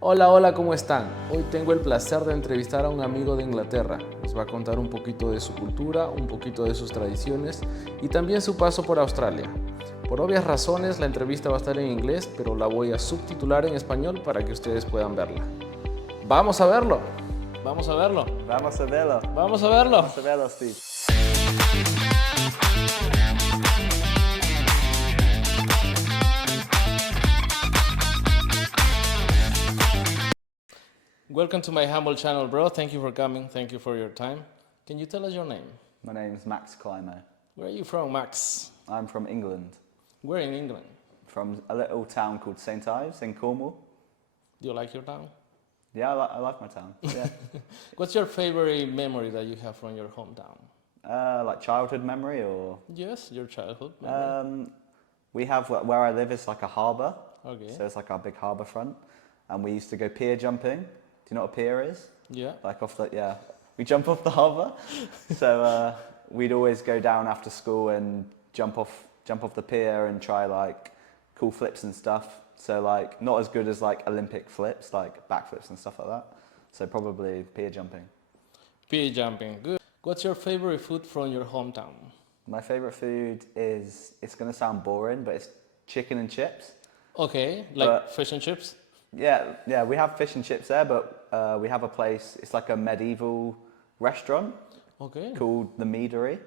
Hola, hola, ¿cómo están? Hoy tengo el placer de entrevistar a un amigo de Inglaterra. Nos va a contar un poquito de su cultura, un poquito de sus tradiciones y también su paso por Australia. Por obvias razones, la entrevista va a estar en inglés, pero la voy a subtitular en español para que ustedes puedan verla. ¡Vamos a verlo! ¡Vamos a verlo! Vamos a verlo. ¡Vamos a verlo! Vamos a verlo, Steve. Welcome to my humble channel, bro. Thank you for coming. Thank you for your time. Can you tell us your name? My name's Max Climo. Where are you from, Max? I'm from England, Where in England? from a little town called St Ives in Cornwall. Do you like your town? Yeah, I like my town. Yeah. What's your favorite memory that you have from your hometown? Like childhood memory or... Yes, your childhood memory. We have, where I live is like a harbour. Okay. So it's like our big harbour front. And we used to go pier jumping. Do you know what a pier is? Yeah. Like off the, yeah. We jump off the harbour. So we'd always go down after school and jump off the pier and try like cool flips and stuff. So like not as good as like Olympic flips, like backflips and stuff like that. So probably pier jumping. Pier jumping. Good. What's your favorite food from your hometown? My favourite food is, it's going to sound boring, but it's chicken and chips. Okay, like But- fish and chips? Yeah, we have fish and chips there, but we have a place, it's like a medieval restaurant Okay. called the Meadery.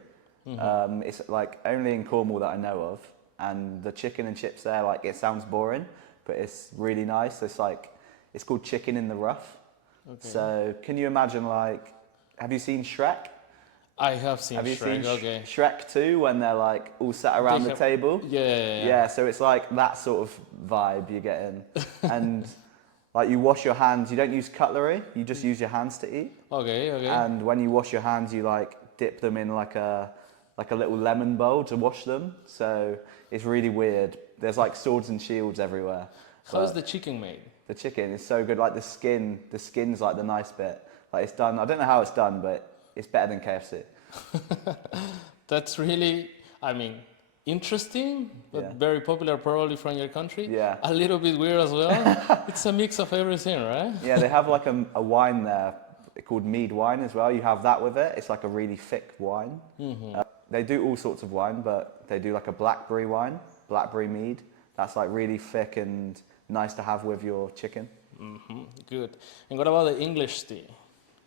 It's like only in Cornwall that I know of, and the chicken and chips there, like it sounds boring, but it's really nice. It's like, it's called chicken in the rough. Okay. So can you imagine like, have you seen Shrek? I have seen Have you Shrek, seen okay. Shrek 2 when they're like all sat around They the have- table? Yeah. Yeah, so it's like that sort of vibe you get in. And like you wash your hands, you don't use cutlery, you just use your hands to eat. Okay. And when you wash your hands, you like dip them in like a little lemon bowl to wash them. So it's really weird. There's like swords and shields everywhere. How is But the chicken made? the chicken is so good, like the skin's like the nice bit. Like it's done, I don't know how it's done, but it's better than KFC. That's really, interesting, but Yeah. very popular probably from your country. Yeah. A little bit weird as well. It's a mix of everything, right? Yeah, they have like a wine there called mead wine as well. You have that with it. It's like a really thick wine. They do all sorts of wine, but they do like a blackberry wine, blackberry mead. That's like really thick and nice to have with your chicken. Good. And what about the English tea?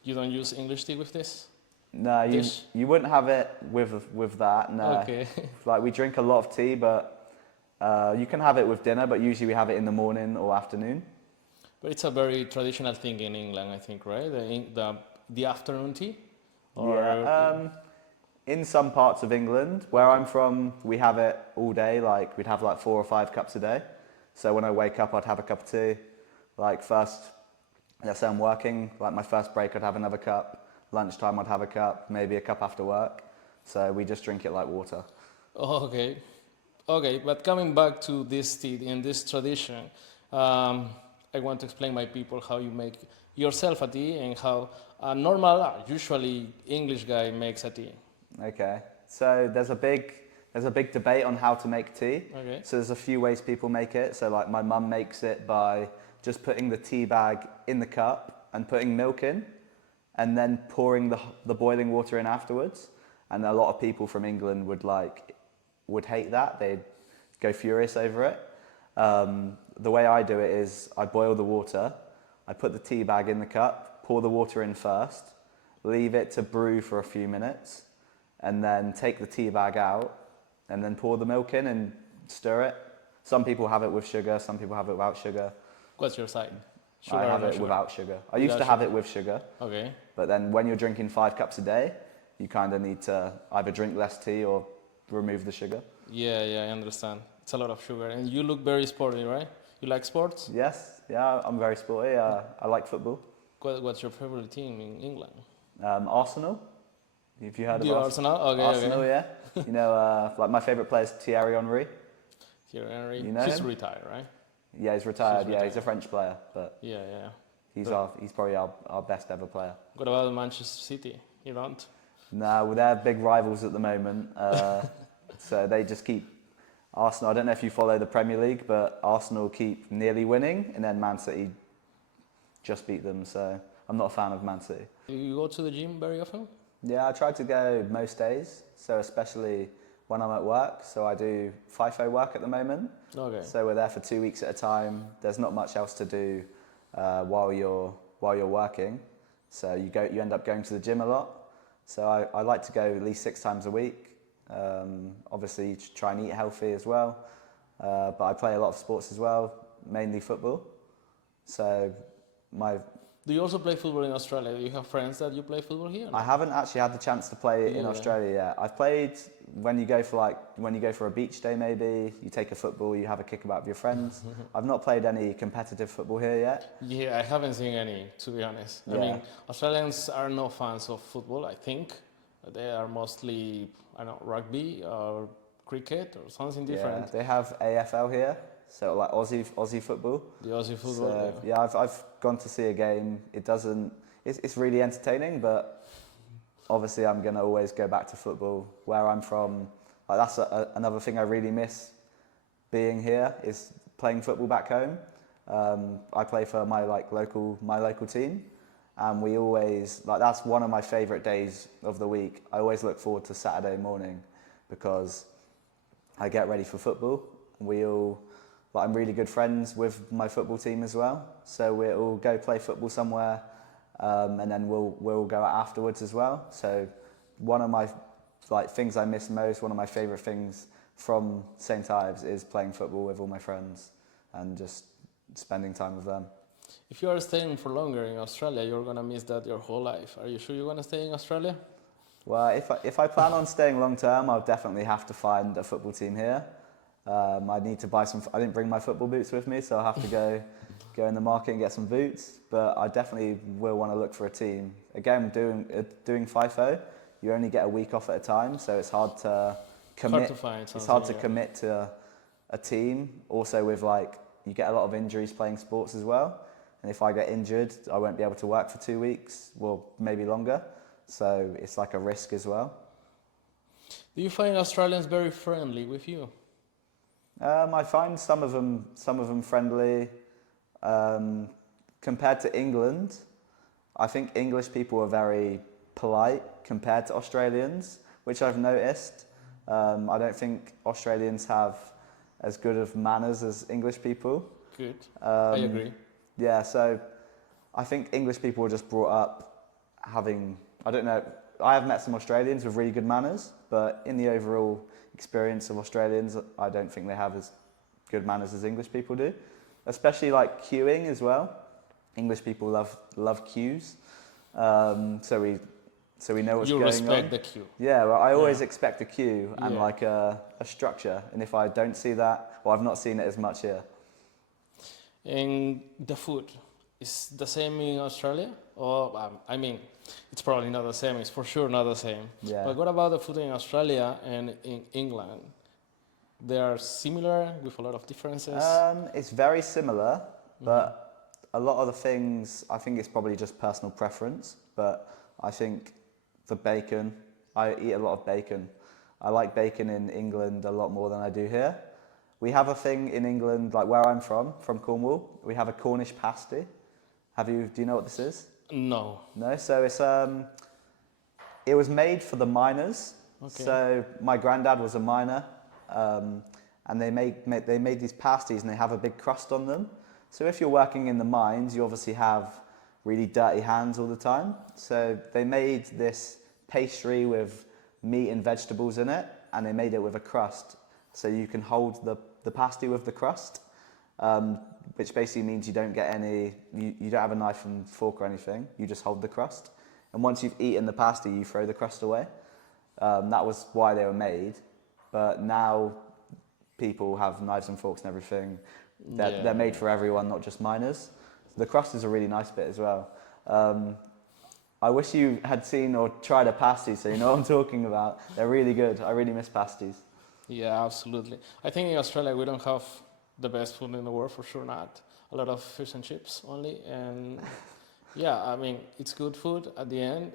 You don't use English tea with this? No, Dish? you wouldn't have it with that. No. Okay. Like we drink a lot of tea, but you can have it with dinner. But usually we have it in the morning or afternoon. But it's a very traditional thing in England, I think, right? The afternoon tea? Yeah. In some parts of England, where I'm from, we have it all day. Like we'd have like 4 or 5 cups a day. So when I wake up, I'd have a cup of tea. Like first, let's say I'm working, like my first break, I'd have another cup. Lunchtime, I'd have a cup, maybe a cup after work. So we just drink it like water. Oh, okay. Okay, but coming back to this tea and this tradition, I want to explain my people how you make yourself a tea and how a normal, usually English guy makes a tea. Okay. So there's a big debate on how to make tea. Okay. So there's a few ways people make it. So like my mum makes it by just putting the tea bag in the cup and putting milk in, and then pouring the boiling water in afterwards. And a lot of people from England would hate that. They'd go furious over it. The way I do it is I boil the water, I put the tea bag in the cup, pour the water in first, leave it to brew for a few minutes, and then take the tea bag out, and then pour the milk in and stir it. Some people have it with sugar, some people have it without sugar. What's your side? Sugar I or have no it sugar? without sugar. I Without used to have sugar. it with sugar. Okay. But then when you're drinking 5 cups a day, you kind of need to either drink less tea or remove the sugar. Yeah, I understand. It's a lot of sugar. And you look very sporty, right? You like sports? Yes, yeah, I'm very sporty. I like football. What's your favorite team in England? Arsenal. Have you heard of The Arsenal? Okay, Arsenal, okay. yeah. You know, like my favorite player is Thierry Henry. Thierry Henry. You know He's him? retired, right? Yeah, he's retired. He's Yeah, retired. he's a French player, but Yeah. he's probably our best ever player. What about Manchester City? You don't? No, well, they're big rivals at the moment. So they just keep Arsenal. I don't know if you follow the Premier League, but Arsenal keep nearly winning, and then Man City just beat them. So I'm not a fan of Man City. You go to the gym very often? Yeah, I try to go most days. So especially when I'm at work. So I do FIFO work at the moment. Okay. So we're there for 2 weeks at a time. There's not much else to do while you're working. So you end up going to the gym a lot. So I like to go at least 6 times a week. Obviously, you try and eat healthy as well. But I play a lot of sports as well, mainly football. So Do you also play football in Australia? Do you have friends that you play football here? I haven't actually had the chance to play in Australia yet. I've played when you go for a beach day, maybe you take a football, you have a kick about with your friends. I've not played any competitive football here yet. Yeah, I haven't seen any, to be honest. Yeah. I mean, Australians are no fans of football, I think. They are mostly, I don't know, rugby or cricket or something different. Yeah, they have AFL here, so like Aussie football. The Aussie football. So, yeah, I've gone to see a game. It's really entertaining, but obviously I'm gonna always go back to football. Where I'm from, like that's another thing I really miss being here is playing football back home. I play for my local team, and we always that's one of my favourite days of the week. I always look forward to Saturday morning because I get ready for football. I'm really good friends with my football team as well, so we'll go play football somewhere, and then we'll go out afterwards as well. So one of my things I miss most, one of my favourite things from St. Ives is playing football with all my friends and just spending time with them. If you are staying for longer in Australia, you're gonna miss that your whole life. Are you sure you're gonna stay in Australia? Well, if I plan on staying long term, I'll definitely have to find a football team here. I need to buy some. I didn't bring my football boots with me, so I'll have to go in the market and get some boots. But I definitely will want to look for a team. Again, doing FIFO, you only get a week off at a time, so it's hard to commit. It's hard to commit to a team. Also, with you get a lot of injuries playing sports as well. And if I get injured, I won't be able to work for 2 weeks, well, maybe longer. So it's like a risk as well. Do you find Australians very friendly with you? I find some of them friendly. Compared to England, I think English people are very polite compared to Australians, which I've noticed. I don't think Australians have as good of manners as English people. Good. I agree. Yeah, so I think English people were just brought up having, I don't know, I have met some Australians with really good manners, but in the overall experience of Australians, I don't think they have as good manners as English people do. Especially queuing as well. English people love queues, so we know what's going on. You respect the queue. Yeah, well, I always expect a queue and a structure, and if I don't see that, well, I've not seen it as much here. And the food is the same in Australia? Or I mean, it's probably not the same. It's for sure not the same. Yeah. But what about the food in Australia and in England? They are similar with a lot of differences. It's very similar, but a lot of the things, I think it's probably just personal preference. But I think the bacon, I eat a lot of bacon. I like bacon in England a lot more than I do here. We have a thing in England, like where I'm from Cornwall. We have a Cornish pasty. Do you know what this is? No. No, so it was made for the miners. Okay. So my granddad was a miner, and they made these pasties, and they have a big crust on them. So if you're working in the mines, you obviously have really dirty hands all the time. So they made this pastry with meat and vegetables in it, and they made it with a crust. So you can hold the pasty with the crust, which basically means you don't get you don't have a knife and fork or anything, you just hold the crust. And once you've eaten the pasty, you throw the crust away. That was why they were made. But now people have knives and forks and everything. They're made for everyone, not just miners. The crust is a really nice bit as well. I wish you had seen or tried a pasty, so you know what I'm talking about. They're really good. I really miss pasties. Yeah, absolutely. I think in Australia we don't have the best food in the world, for sure not. A lot of fish and chips only, and yeah, I mean, it's good food at the end.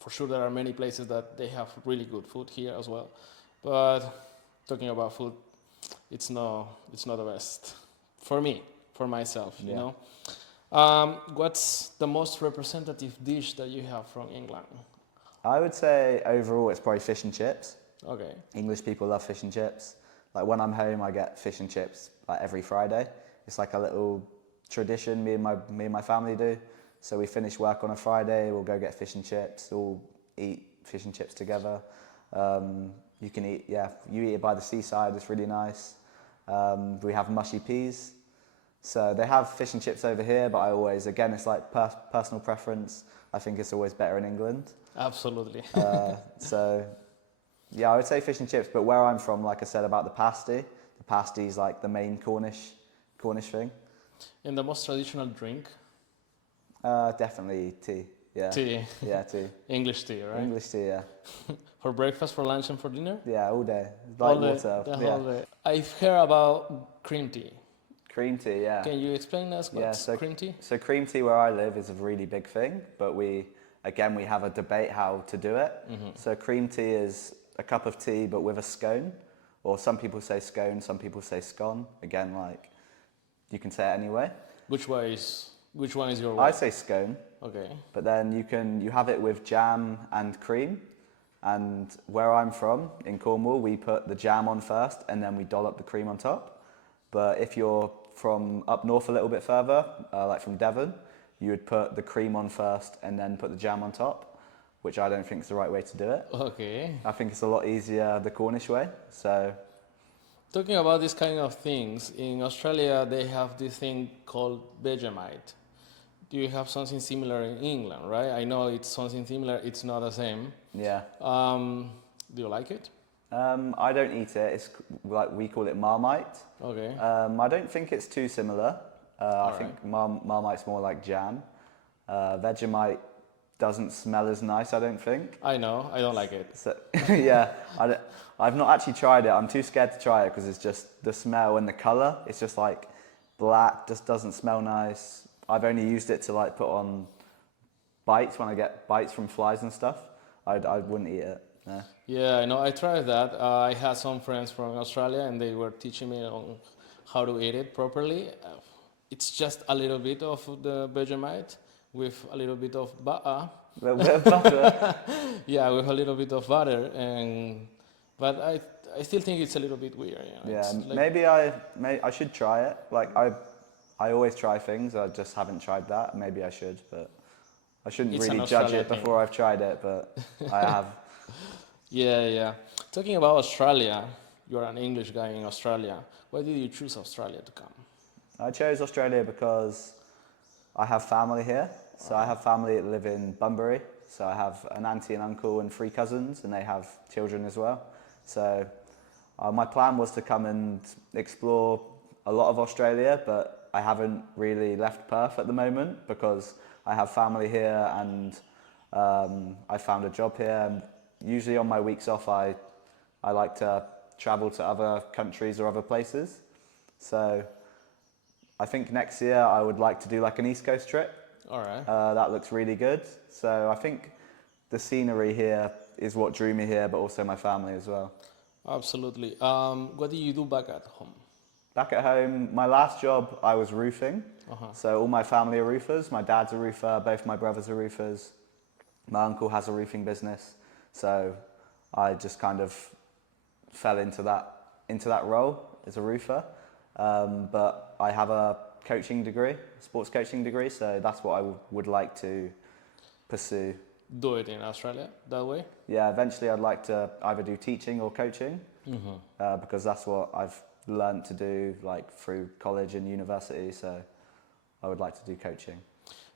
For sure there are many places that they have really good food here as well. But talking about food, it's not the best. For me, for myself, you know. What's the most representative dish that you have from England? I would say overall it's probably fish and chips. Okay. English people love fish and chips. Like when I'm home, I get fish and chips like every Friday. It's like a little tradition me and my family do. So we finish work on a Friday, we'll go get fish and chips, all eat fish and chips together. You can eat, you eat it by the seaside, it's really nice. We have mushy peas. So they have fish and chips over here, but I always, again, it's like personal preference. I think it's always better in England. Absolutely. So yeah, I would say fish and chips, but where I'm from, like I said about the pasty is like the main Cornish thing. And the most traditional drink? Definitely tea. Yeah. Tea. Yeah, tea. English tea, right? English tea, yeah. For breakfast, for lunch, and for dinner? Yeah, all day. All Like day, water. the Yeah. whole day. I've heard about cream tea. Cream tea, yeah. Can you explain us what's cream tea? So cream tea where I live is a really big thing, but we have a debate how to do it. Mm-hmm. So cream tea is a cup of tea but with a scone, or some people say scone, some people say scone. Again, like you can say it anyway. Which one is your I way? say scone, Okay. but then you have it with jam and cream. And where I'm from, in Cornwall, we put the jam on first and then we dollop the cream on top. But if you're from up north a little bit further, like from Devon, you would put the cream on first and then put the jam on top, which I don't think is the right way to do it. Okay. I think it's a lot easier the Cornish way. So Talking about these kind of things, in Australia they have this thing called Vegemite. Do you have something similar in England, right? I know it's something similar, it's not the same. yeah, Do you like it? I don't eat it. It's like we call it Marmite. Okay. I don't think it's too similar. I think Marmite's more like jam. Vegemite doesn't smell as nice, I don't think. I know, I don't like it. So, yeah, I've not actually tried it. I'm too scared to try it because it's just the smell and the color. It's just like black, just doesn't smell nice. I've only used it to like put on bites when I get bites from flies and stuff. I wouldn't eat it. No. Yeah, I know, I tried that. I had some friends from Australia and they were teaching me on how to eat it properly. It's just a little bit of the Vegemite with a little bit of butter. A little bit of butter. Yeah, with a little bit of butter, but I still think it's a little bit weird. You know? Yeah, It's like, maybe I should try it. Like I always try things. I just haven't tried that. Maybe I should, but I shouldn't It's an really judge Australia it thing. before I've tried it. But I have. yeah. Talking about Australia, you're an English guy in Australia. Why did you choose Australia to come? I chose Australia because I have family here. So I have family that live in Bunbury. So I have an auntie and uncle and 3 cousins, and they have children as well. So my plan was to come and explore a lot of Australia, but I haven't really left Perth at the moment because I have family here and I found a job here. And usually on my weeks off, I like to travel to other countries or other places. So I think next year I would like to do like an East Coast trip. All right. That looks really good. So I think the scenery here is what drew me here, but also my family as well. Absolutely. What do you do back at home? Back at home, my last job, I was roofing. So all my family are roofers. My dad's a roofer, both my brothers are roofers. My uncle has a roofing business. So I just kind of fell into that role as a roofer. But I have a coaching degree, sports coaching degree, so that's what I would like to pursue. Do it in Australia that way? Yeah, eventually I'd like to either do teaching or coaching, because that's what I've learned to do like through college and university, so I would like to do coaching.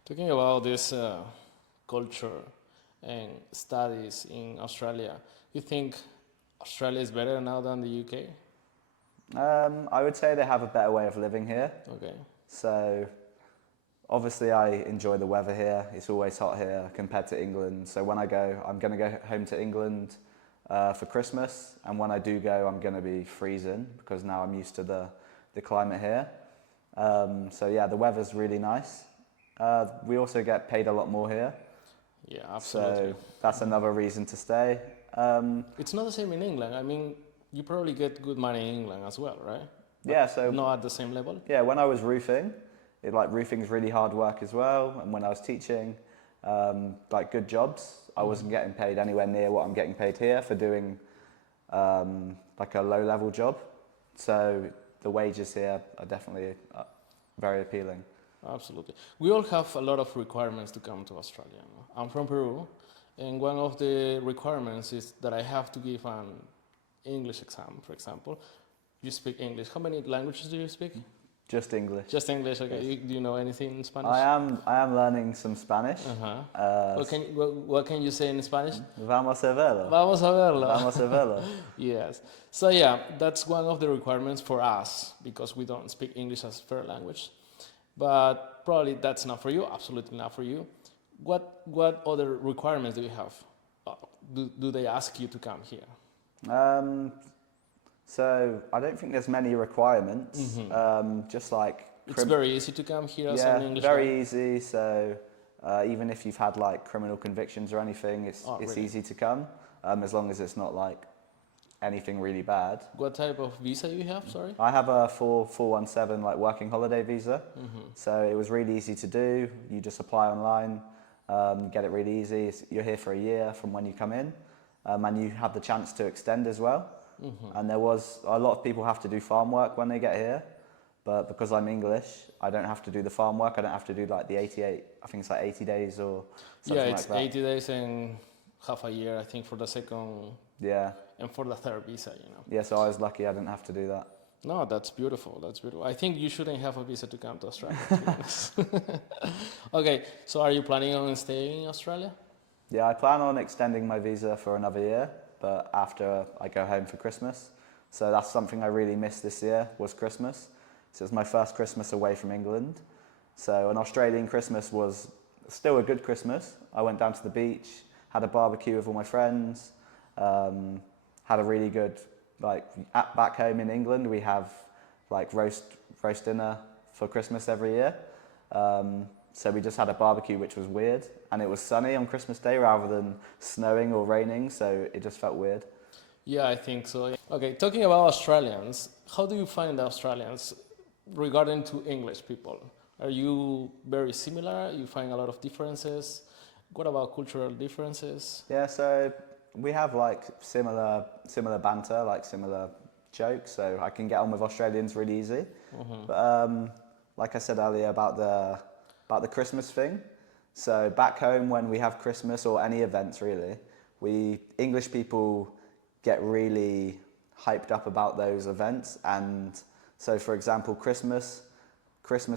Talking about this culture and studies in Australia, you think Australia is better now than the UK? I would say they have a better way of living here. Okay. So obviously I enjoy the weather here. It's always hot here compared to England. So when I'm going to go home to England for Christmas. And when I do go, I'm going to be freezing because now I'm used to the climate here. So yeah, the weather's really nice. We also get paid a lot more here. Yeah, absolutely. So that's another reason to stay. It's not the same in England. I mean, you probably get good money in England as well, right? Yeah, so Not at the same level. yeah, when I was roofing, Like roofing's really hard work as well. And when I was teaching, like good jobs, I wasn't getting paid anywhere near what I'm getting paid here for doing like a low-level job. So the wages here are definitely very appealing. Absolutely. We all have a lot of requirements to come to Australia. No? I'm from Peru, and one of the requirements is that I have to give an English exam, for example. You speak English. How many languages do you speak? Just English. Just English, okay. Yes. Do you know anything in Spanish? I am learning some Spanish. What can you say in Spanish? Vamos a verlo. Vamos a verlo. Vamos a verlo. Yes. So yeah, that's one of the requirements for us because we don't speak English as third language. But probably that's not for you. Absolutely not for you. What other requirements do you have? Do they ask you to come here? So I don't think there's many requirements. Just like It's very easy to come here as an English very guy. easy. So even if you've had like criminal convictions or anything, it's Really? easy to come as long as it's not like anything really bad. What type of visa you have? Sorry. I have a 417 like working holiday visa, so it was really easy to do. You just apply online, get it really easy. You're here for a year from when you come in, and you have the chance to extend as well. And there was a lot of people have to do farm work when they get here, but because I'm English, I don't have to do the farm work. I don't have to do like the 88. I think it's like 80 days or something like that. Yeah, it's 80 days and half a year, I think, for the second. Yeah. And for the third visa, you know. Yeah, so I was lucky I didn't have to do that. No, that's beautiful. That's beautiful. I think you shouldn't have a visa to come to Australia, to be honest. Okay, so are you planning on staying in Australia? Yeah, I plan on extending my visa for another year, but after I go home for Christmas. So that's something I really missed this year, was Christmas. So it was my first Christmas away from England. So an Australian Christmas was still a good Christmas. I went down to the beach, had a barbecue with all my friends, had a really good, like back home in England, we have like roast dinner for Christmas every year. So we just had a barbecue, which was weird. And it was sunny on Christmas Day rather than snowing or raining. So it just felt weird. Yeah, I think so. Okay, talking about Australians, how do you find the Australians regarding to English people? Are you very similar? You find a lot of differences? What about cultural differences? Yeah, so we have like similar banter, like similar jokes. So I can get on with Australians really easy. But like I said earlier about the Christmas thing. So back home when we have Christmas or any events really, we English people get really hyped up about those events. And so for example, Christmas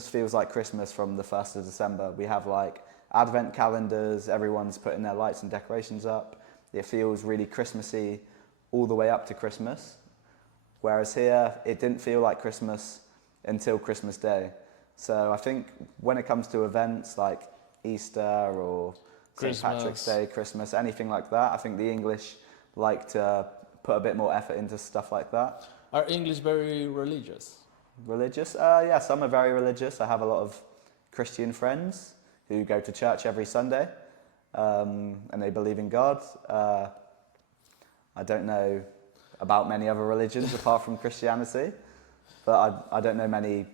feels like Christmas from the 1st of December. We have like advent calendars, everyone's putting their lights and decorations up. It feels really Christmassy all the way up to Christmas. Whereas here, it didn't feel like Christmas until Christmas Day. So I think when it comes to events like Easter or St. Patrick's Day, Christmas, anything like that, I think the English like to put a bit more effort into stuff like that. Are English very religious? Religious? Yeah, some are very religious. I have a lot of Christian friends who go to church every Sunday and they believe in God. I don't know about many other religions apart from Christianity, but I don't know many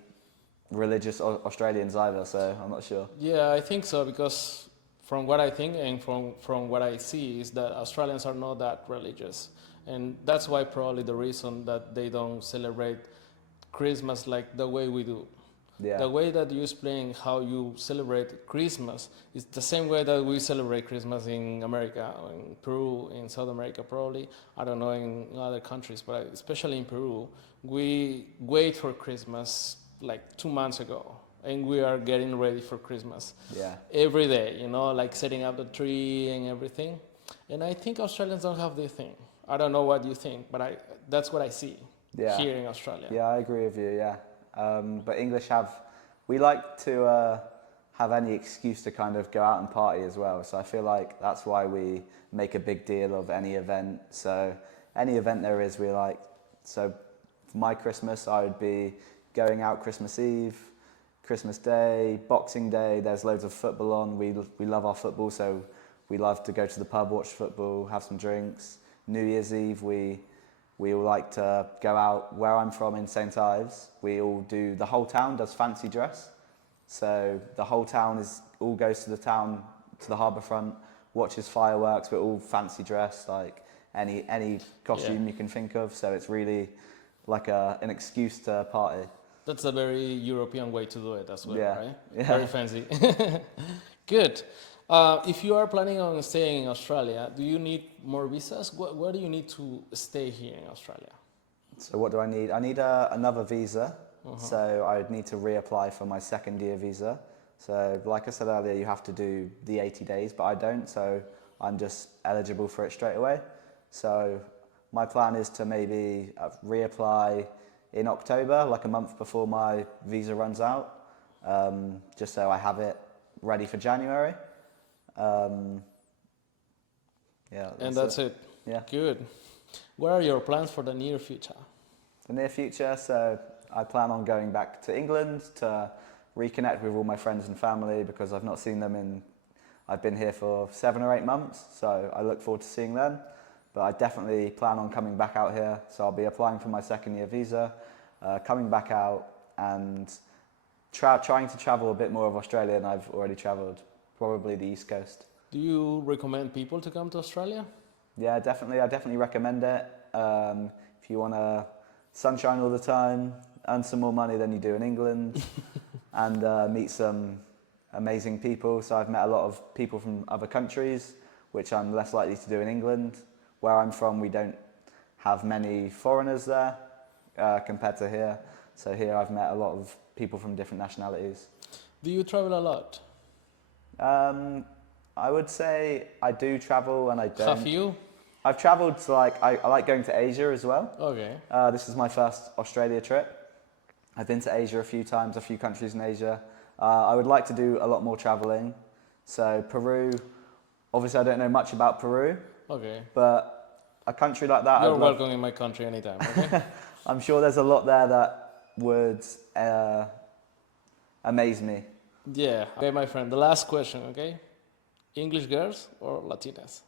religious Australians either, so I'm not sure. Yeah, I think so, because from what I think and from what I see is that Australians are not that religious. And that's why probably the reason that they don't celebrate Christmas like the way we do. Yeah. The way that you explain how you celebrate Christmas is the same way that we celebrate Christmas in America, in Peru, in South America probably. I don't know in other countries, but especially in Peru, we wait for Christmas like 2 months ago, and we are getting ready for Christmas. Yeah. Every day, you know, like setting up the tree and everything. And I think Australians don't have this thing. I don't know what you think, but that's what I see here in Australia. Yeah, I agree with you, yeah. But English we like to have any excuse to kind of go out and party as well. So I feel like that's why we make a big deal of any event. So any event there is, we like. So for my Christmas, I would be going out Christmas Eve, Christmas Day, Boxing Day. There's loads of football on. We love our football, so we love to go to the pub, watch football, have some drinks. New Year's Eve, we all like to go out. Where I'm from in St. Ives, the whole town does fancy dress. So the whole town all goes to the town, to the harbour front, watches fireworks. We're all fancy dressed, like any costume you can think of. So it's really like an excuse to party. That's a very European way to do it as well, Yeah, right? yeah. Very fancy. Good. If you are planning on staying in Australia, do you need more visas? What do you need to stay here in Australia? So what do I need? I need another visa. So I would need to reapply for my second year visa. So like I said earlier, you have to do the 80 days, but I don't. So I'm just eligible for it straight away. So my plan is to maybe reapply in October, like a month before my visa runs out, just so I have it ready for January. Yeah. And that's it. Yeah. Good. What are your plans for the near future? The near future, so I plan on going back to England to reconnect with all my friends and family because I've not seen them I've been here for 7 or 8 months, so I look forward to seeing them. But I definitely plan on coming back out here, so I'll be applying for my second year visa, coming back out and trying to travel a bit more of Australia than I've already travelled, probably the East Coast. Do you recommend people to come to Australia? Yeah, definitely. I definitely recommend it. If you want sunshine all the time, earn some more money than you do in England, and meet some amazing people. So I've met a lot of people from other countries, which I'm less likely to do in England. Where I'm from, we don't have many foreigners there compared to here. So here I've met a lot of people from different nationalities. Do you travel a lot? I would say I do travel and I don't. Have you? I've travelled to I like going to Asia as well. Okay. This is my first Australia trip. I've been to Asia a few times, a few countries in Asia. I would like to do a lot more travelling. So Peru, obviously I don't know much about Peru. Okay. But a country like that, You're welcome in my country anytime, okay? I'm sure there's a lot there that would amaze me. Yeah. Okay, my friend, the last question, okay? English girls or Latinas?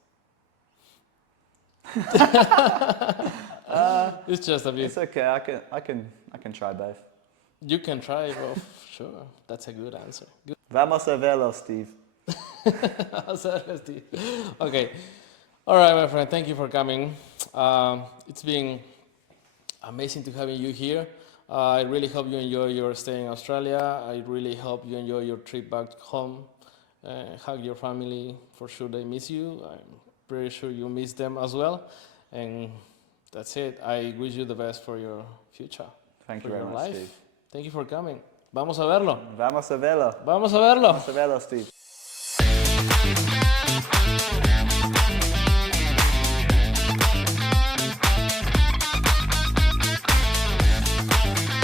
It's just a bit. It's okay. I can try both. You can try both. Sure. That's a good answer. Good. Vamos a verlo, Steve. Okay. All right, my friend. Thank you for coming. It's been amazing to having you here. I really hope you enjoy your stay in Australia. I really hope you enjoy your trip back home. Hug your family. For sure, they miss you. I'm pretty sure you miss them as well. And that's it. I wish you the best for your future. Thank you very much, Steve. Thank you for coming. Vamos a verlo. Vamos a verlo. Vamos a verlo. Vamos a verlo, Steve.